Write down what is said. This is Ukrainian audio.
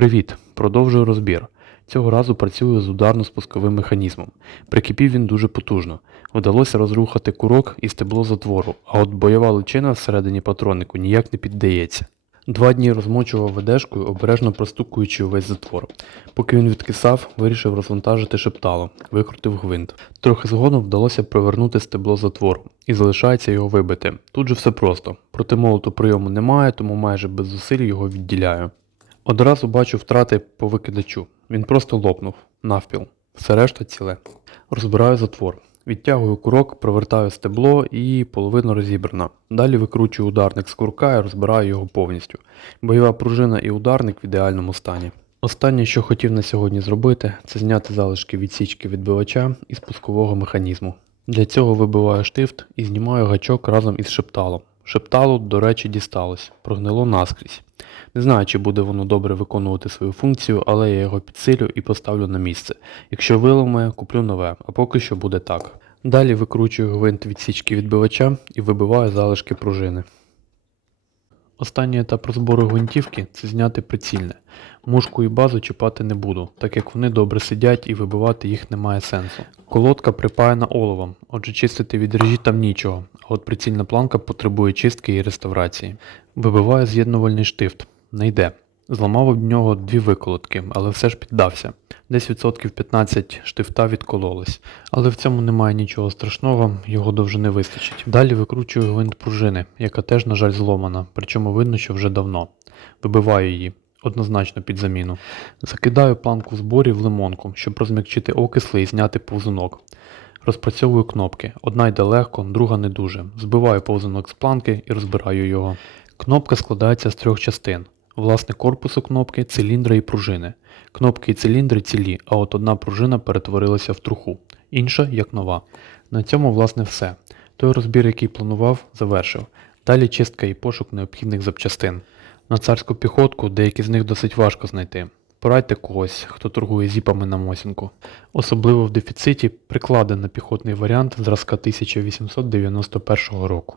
Привіт! Продовжую розбір. Цього разу працюю з ударно-спусковим механізмом. Прикипів він дуже потужно. Вдалося розрухати курок і стебло затвору, а от бойова личина всередині патроннику ніяк не піддається. Два дні розмочував ведешкою, обережно простукуючи увесь затвор. Поки він відкисав, вирішив розвантажити шептало, викрутив гвинт. Трохи згодом вдалося провернути стебло затвору, і залишається його вибити. Тут же все просто. Проти молоту прийому немає, тому майже без зусиль його відділяю. Одразу бачу втрати по викидачу. Він просто лопнув навпіл. Все решта ціле. Розбираю затвор. Відтягую курок, провертаю стебло і половину розібрана. Далі викручую ударник з курка і розбираю його повністю. Бойова пружина і ударник в ідеальному стані. Останнє, що хотів на сьогодні зробити, це зняти залишки відсічки відбивача і спускового механізму. Для цього вибиваю штифт і знімаю гачок разом із шепталом. Шепталу, до речі, дісталось, прогнило наскрізь. Не знаю, чи буде воно добре виконувати свою функцію, але я його підсилю і поставлю на місце. Якщо виламає, куплю нове, а поки що буде так. Далі викручую гвинт відсічки відбивача і вибиваю залишки пружини. Останній етап розбору гвинтівки це зняти прицільне. Мушку і базу чіпати не буду, так як вони добре сидять і вибивати їх немає сенсу. Колодка припаяна оловом, отже чистити від режі там нічого, от прицільна планка потребує чистки і реставрації. Вибиваю з'єднувальний штифт. Не йде. Зламав об нього дві виколотки, але все ж піддався. Десь відсотків 15 штифта відкололись. Але в цьому немає нічого страшного, його довжини вистачить. Далі викручую гвинт пружини, яка теж, на жаль, зломана, причому видно, що вже давно. Вибиваю її, однозначно під заміну. Закидаю планку зборів в лимонку, щоб розм'якчити окисли і зняти повзунок. Розпрацьовую кнопки. Одна йде легко, друга не дуже. Збиваю повзунок з планки і розбираю його. Кнопка складається з трьох частин. Власне корпусу кнопки, циліндра і пружини. Кнопки і циліндри цілі, а от одна пружина перетворилася в труху, інша як нова. На цьому, власне, все. Той розбір, який планував, завершив. Далі чистка і пошук необхідних запчастин. На царську піхотку деякі з них досить важко знайти. Порадьте когось, хто торгує зіпами на Мосінку. Особливо в дефіциті прикладено піхотний варіант зразка 1891 року.